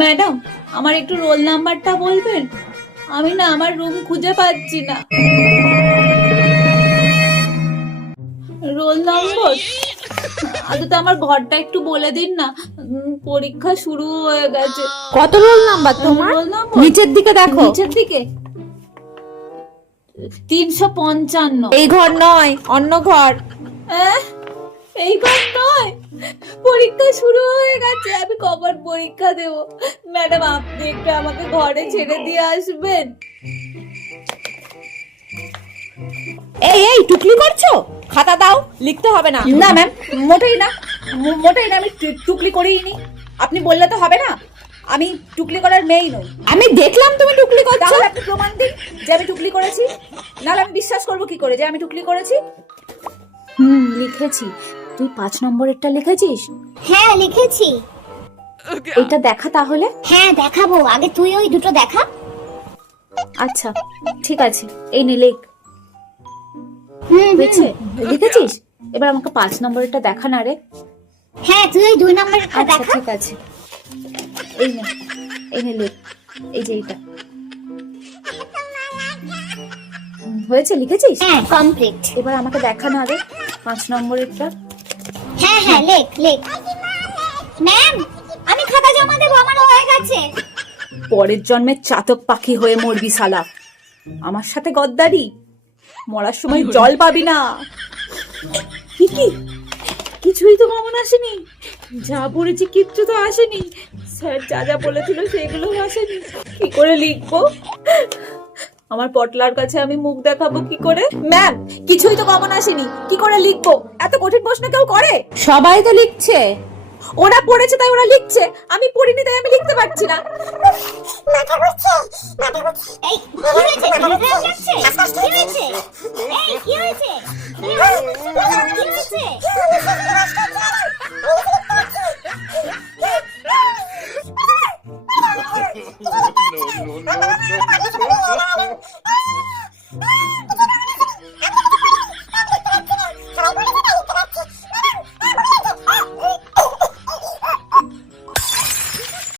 Madam, আমার একটু role নাম্বারটা বলবেন? আমি না আমার রুম খুঁজে পাচ্ছি না। Roll number? আদতে আমার ঘরটা একটু বলে দিন না, পরীক্ষা শুরু হয়ে গেছে। কত রোল নাম্বার তোমার? রোল নম্বর নিচের দিকে দেখো। নিচের দিকে 355। এই ঘর নয়, অন্য ঘর। এই ঘর নয়? পরীক্ষা শুরু হয়ে গেছে, আমি কখন পরীক্ষা দেব? ম্যাডাম, আপনি একটু আমাকে ঘরে ছেড়ে দিয়ে আসবেন? এই এই টুকলি করছো? খাতা দাও, লিখতে হবে না। না ম্যাম, মোটেই না, মোটেই না, আমি টুকলি করিনি। আপনি বললে তো হবে না, আমি টুকলি করার মেয়েই নই। আমি দেখলাম তুমি টুকলি করছো। তাহলে আপনি প্রমাণ দিন যে আমি টুকলি করেছি, নাহলে আমি বিশ্বাস করবো কি করে যে আমি টুকলি করেছি? লিখেছি। তুই 5 নম্বরেরটা লিখেছিস? হ্যাঁ লিখেছি। এটা দেখা তাহলে। হ্যাঁ দেখাবো, আগে তুই ওই দুটো দেখা। আচ্ছা ঠিক আছে, এই নে লেখ। হুম হয়েছে? লিখেছিস? এবার আমাকে 5 নম্বরেরটা দেখা না রে। হ্যাঁ তুই ওই 2 নম্বরেরটা আচ্ছা দেখা। ঠিক আছে, এই নে, এই নে লেখ। এই যে এইটা হয়েছে, লিখেছিস? হ্যাঁ কমপ্লিট। এবার আমাকে দেখা না রে 5 নম্বরেরটা। হ্যাঁ হ্যাঁ লেখ লেখ। ম্যাম, আমি খাতা জমা দেবো, আমার হয়ে গেছে। পরের জন্মে চাতক পাখি হয়ে মরবি শালা। আমার সাথে গদ্দারি, মরার সময় জল পাবি না। কি কিছুই তো কমন আসেনি। যা পড়েছি কিচ্ছু তো আসেনি। স্যার যা যা বলেছিল সেগুলো আসেনি। কি করে লিখবো? আমার পটলার কাছে আমি মুখ দেখাবো কি করে? ম্যাম, কিছুই তো কমন আসেনি, কি করে লিখবো? এত কঠিন প্রশ্ন কেউ করে? সবাই তো লিখছে। ওরা পড়েছে তাই ওরা লিখছে, আমি পড়িনি তাই আমি লিখতে পারছি না। এই কি হয়েছে? প্যারাগ্রাফ যাচ্ছে? কি হয়েছে? এই কি হয়েছে? কি হয়েছে? no, no, no, no.